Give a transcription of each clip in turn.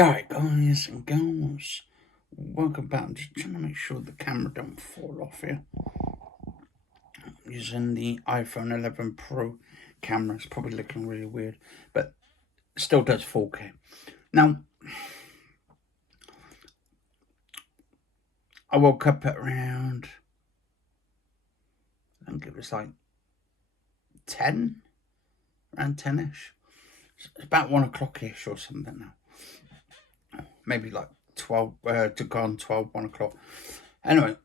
Yeah, guys and girls, welcome back. I'm just trying to make sure the camera don't fall off here. I'm using the iPhone 11 Pro camera. It's probably looking really weird, but it still does 4K. Now, I woke up at around, I think it was like 10, around 10ish. It's about 1 o'clock-ish or something now. Maybe like 12, to go on 12, 1 o'clock. Anyway,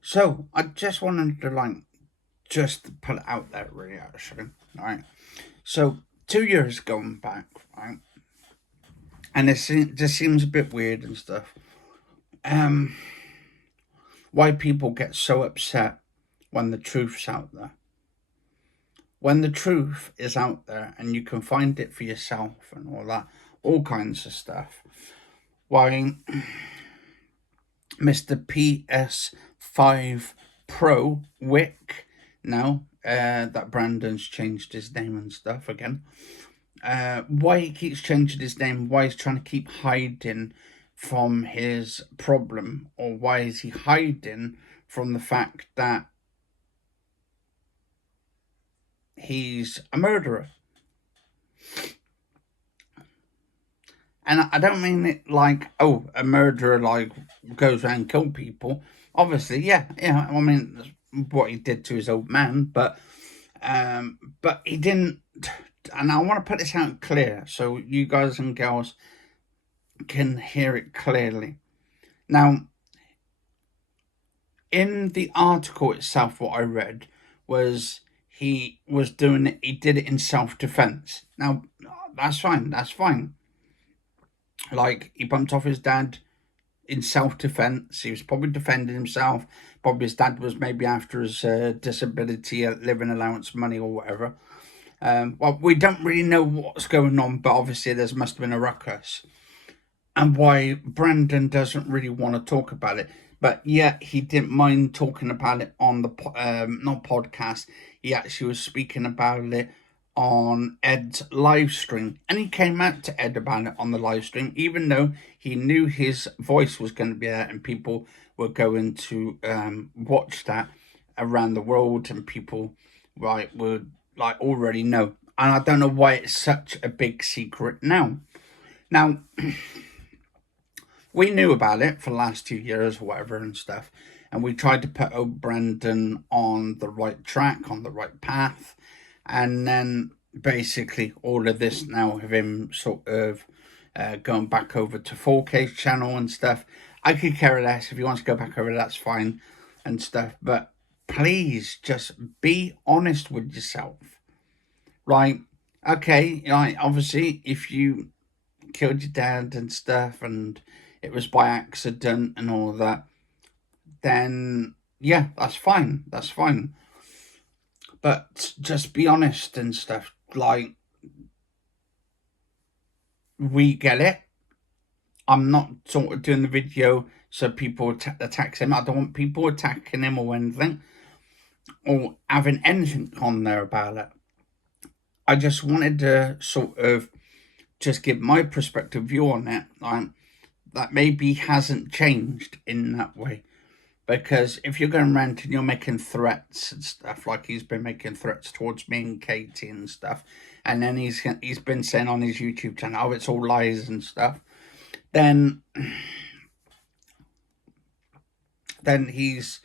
so I just wanted to just put it out there, really, actually. All right. So 2 years going back, right? And it just seems a bit weird and stuff. Why people get so upset when the truth's out there. When the truth is out there and you can find it for yourself and all that, all kinds of stuff. Why Mr. PS5 Pro Wick now, that Brandon's changed his name and stuff again. Why he keeps changing his name, why he's trying to keep hiding from his problem, or why is he hiding from the fact that he's a murderer. And I don't mean it like, oh, a murderer like goes around and kill people. Obviously, yeah, I mean, what he did to his old man, but he didn't. And I want to put this out clear so you guys and girls can hear it clearly. Now, in the article itself, what I read was he was doing it, he did it in self-defense. Now, that's fine. Like, he bumped off his dad in self-defense. He was probably defending himself. Probably his dad was maybe after his disability, living allowance money or whatever. Well, we don't really know what's going on, but obviously there must have been a ruckus. And why Brandon doesn't really want to talk about it. But yet he didn't mind talking about it on the, not podcast, he actually was speaking about it on Ed's live stream. And he came out to Ed about it on the live stream, even though he knew his voice was going to be there and people were going to watch that around the world, and people would already know. And I don't know why it's such a big secret now. Now, we knew about it for the last 2 years or whatever and stuff, and we tried to put Brandon on the right track, on the right path, and then basically all of this now of him sort of going back over to 4K's channel and stuff. I could care less. If he wants to go back over, that's fine and stuff, but please just be honest with yourself. Right? Okay, obviously if you killed your dad and stuff and it was by accident and all that, then yeah, that's fine. But just be honest and stuff. Like, we get it. I'm not sort of doing the video so people attack him. I don't want people attacking him or anything, or having anything on there about it. I just wanted to sort of just give my perspective view on it. That maybe hasn't changed in that way. Because if you're going around and you're making threats and stuff, like he's been making threats towards me and Katie and stuff, and then he's been saying on his YouTube channel, oh, it's all lies and stuff, then he's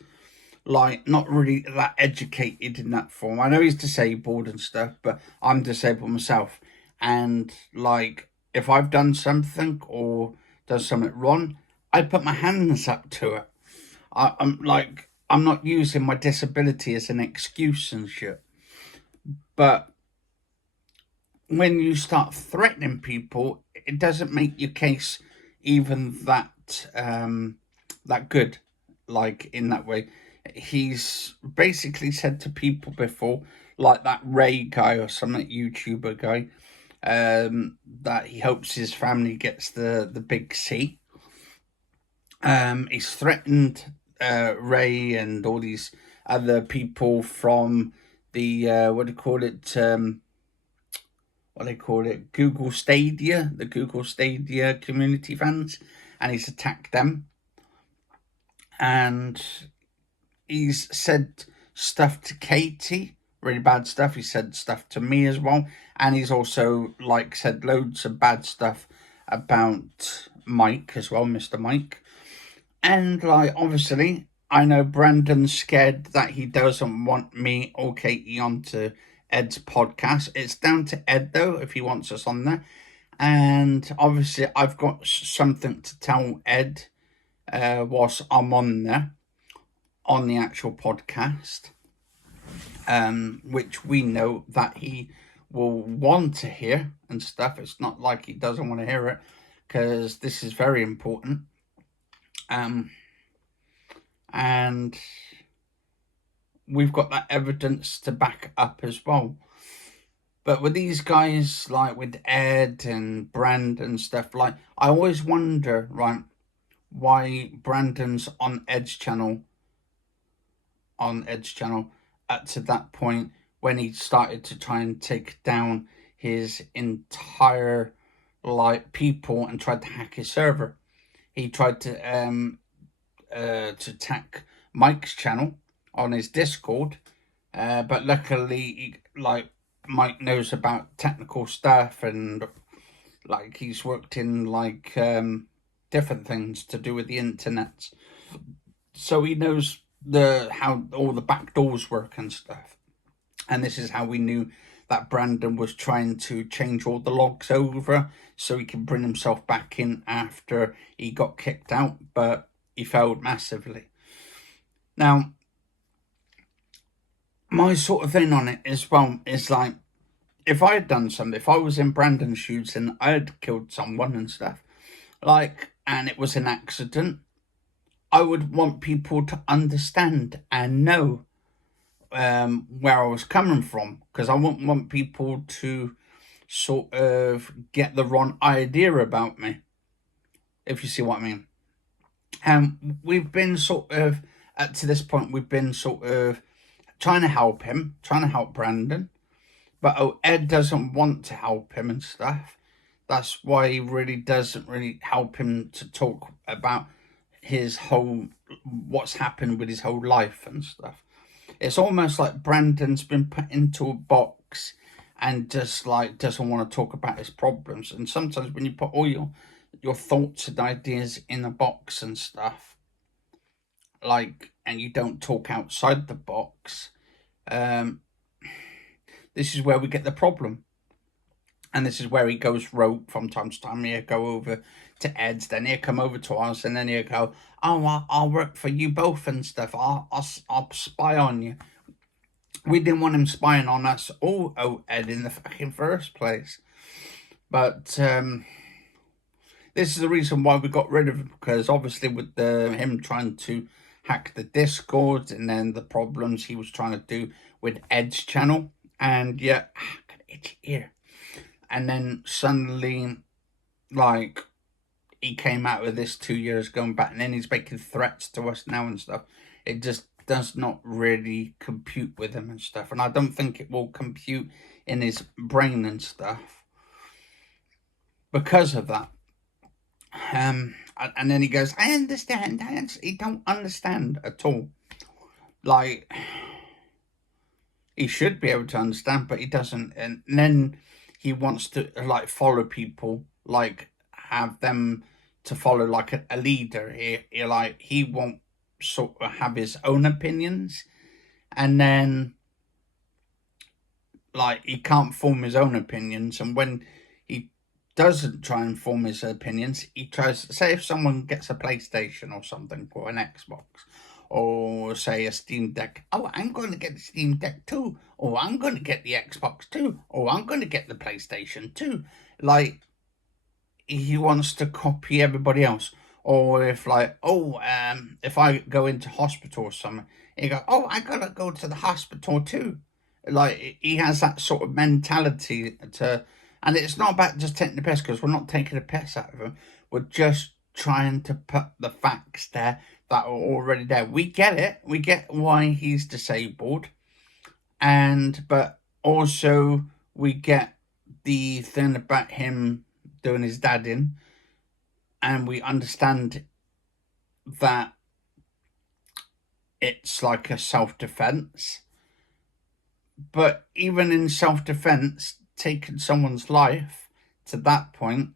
like not really that educated in that form. I know he's disabled and stuff, but I'm disabled myself, and like if I've done something or done something wrong, I put my hands up to it. I'm not using my disability as an excuse and shit. But when you start threatening people, it doesn't make your case even that good. Like, in that way, he's basically said to people before, like that Ray guy or some YouTuber guy, that he hopes his family gets the big C. He's threatened Ray and all these other people from the what do you call it? what they call it, Google Stadia, the Google Stadia community fans, and he's attacked them. And he's said stuff to Katie, really bad stuff. He said stuff to me as well, and he's also said loads of bad stuff about Mike as well, Mr. Mike. And obviously, I know Brandon's scared that he doesn't want me or Katie onto Ed's podcast. It's down to Ed though if he wants us on there. And obviously, I've got something to tell Ed whilst I'm on there on the actual podcast, which we know that he will want to hear and stuff. It's not like he doesn't want to hear it, because this is very important. And we've got that evidence to back up as well. But with these guys, with Ed and Brandon and stuff, I always wonder, right, why Brandon's on Ed's channel up to that point when he started to try and take down his entire people and tried to hack his server. He tried to attack Mike's channel on his Discord, but luckily Mike knows about technical stuff, and he's worked in different things to do with the internet, so he knows how all the back doors work and stuff. And this is how we knew that Brandon was trying to change all the logs over so he can bring himself back in after he got kicked out, but he failed massively. Now, my sort of thing on it as well is if I had done something, if I was in Brandon's shoes and I had killed someone and stuff, and it was an accident, I would want people to understand and know where I was coming from, because I wouldn't want people to sort of get the wrong idea about me, if you see what I mean. And we've been sort of, to this point, we've been sort of trying to help him, trying to help Brandon, but Ed doesn't want to help him and stuff. That's why he really doesn't really help him to talk about his what's happened with his whole life and stuff. It's almost like Brandon's been put into a box and just doesn't want to talk about his problems. And sometimes when you put all your thoughts and ideas in a box and stuff, and you don't talk outside the box, this is where we get the problem. And this is where he goes rogue from time to time. He'll go over to Ed's, then he'll come over to us, and then he'll go, "Oh, I'll work for you both and stuff. I'll spy on you." We didn't want him spying on us or Ed in the fucking first place. But this is the reason why we got rid of him, because obviously with him trying to hack the Discord, and then the problems he was trying to do with Ed's channel, and yeah, I got an itchy ear. And then suddenly, he came out with this 2 years going back, and then he's making threats to us now and stuff. It just does not really compute with him and stuff. And I don't think it will compute in his brain and stuff because of that. And then he goes, I understand. He don't understand at all. He should be able to understand, but he doesn't. And then he wants to follow people, have them to follow a leader. He won't sort of have his own opinions, and then he can't form his own opinions. And when he doesn't try and form his opinions, he tries to say, if someone gets a PlayStation or something, or an Xbox, or say a Steam Deck, oh, I'm going to get the Steam Deck too, or I'm going to get the Xbox too, or I'm going to get the PlayStation too. He wants to copy everybody else. Or if if I go into hospital or something, he goes, oh, I gotta go to the hospital too. He has that sort of mentality and it's not about just taking the piss, because we're not taking the piss out of him. We're just trying to put the facts there that are already there. We get it. We get why he's disabled, but also we get the thing about him doing his dad in, and we understand that it's like a self-defense. But even in self-defense, taking someone's life to that point,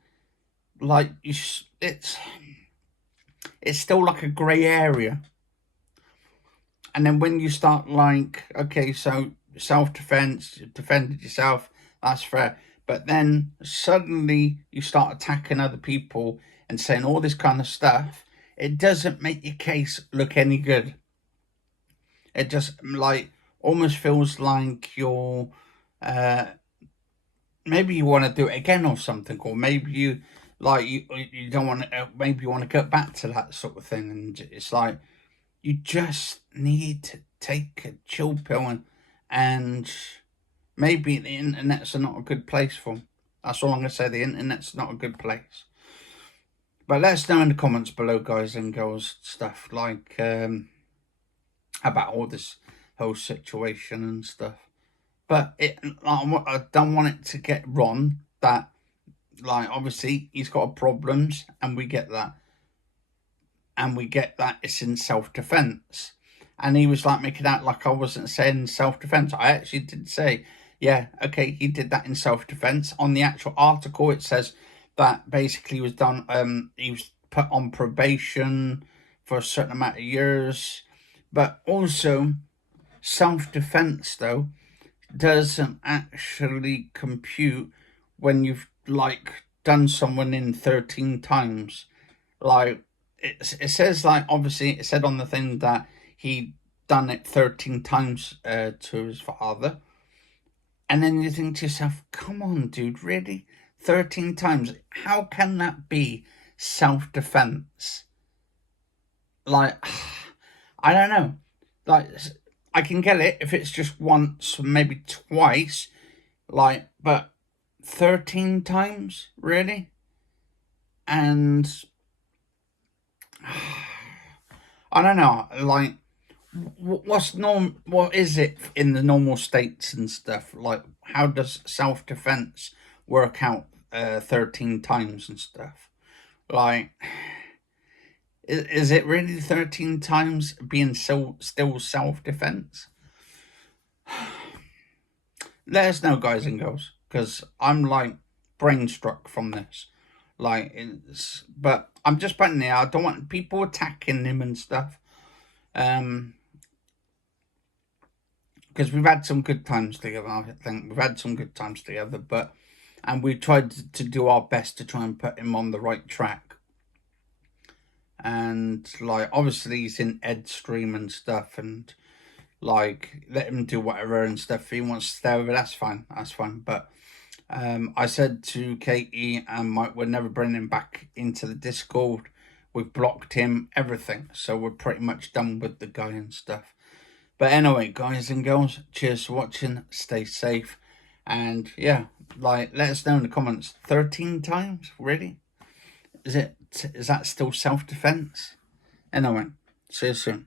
like it's still like a grey area. And then when you start like, okay, so self-defense, you defended yourself, that's fair. But then suddenly you start attacking other people and saying all this kind of stuff. It doesn't make your case look any good. It just like almost feels like you're maybe you want to do it again or something, or maybe you like you don't want to. Maybe you want to get back to that sort of thing, and it's like you just need to take a chill pill, and maybe the internet's not a good place for them. That's all I'm gonna say. The internet's not a good place. But let us know in the comments below, guys and girls, stuff like about all this whole situation and stuff. But I don't want it to get wrong that, like, obviously he's got problems, and we get that. And we get that it's in self-defense. And he was like making out like I wasn't saying self-defense. I actually did say, yeah, okay, he did that in self-defense. On the actual article, it says that basically was done, he was put on probation for a certain amount of years. But also, self-defense, though, doesn't actually compute when you've, like, done someone in 13 times. Like, it says, like, obviously, it said on the thing that he done it 13 times to his father. And then you think to yourself, come on, dude, really? 13 times? How can that be self-defense? Like, I don't know. Like, I can get it if it's just once, maybe twice. Like, but 13 times? Really? And I don't know, like, what is it in the normal states and stuff? Like, how does self-defense work out 13 times and stuff? Like, is it really 13 times being still self-defense? Let us know, guys and girls, because I'm like brain struck from this. Like, but I'm just putting it out. I don't want people attacking him and stuff. Because we've had some good times together. I think we've had some good times together, and we tried to do our best to try and put him on the right track. And like, obviously he's in Ed's stream and stuff, and like, let him do whatever and stuff. If he wants to stay over, that's fine. But I said to Katie and Mike, we're never bringing him back into the Discord. We've blocked him, everything. So we're pretty much done with the guy and stuff. But anyway, guys and girls, cheers for watching. Stay safe. And yeah, like, let us know in the comments. 13 times? Really? Is that still self-defense? Anyway, see you soon.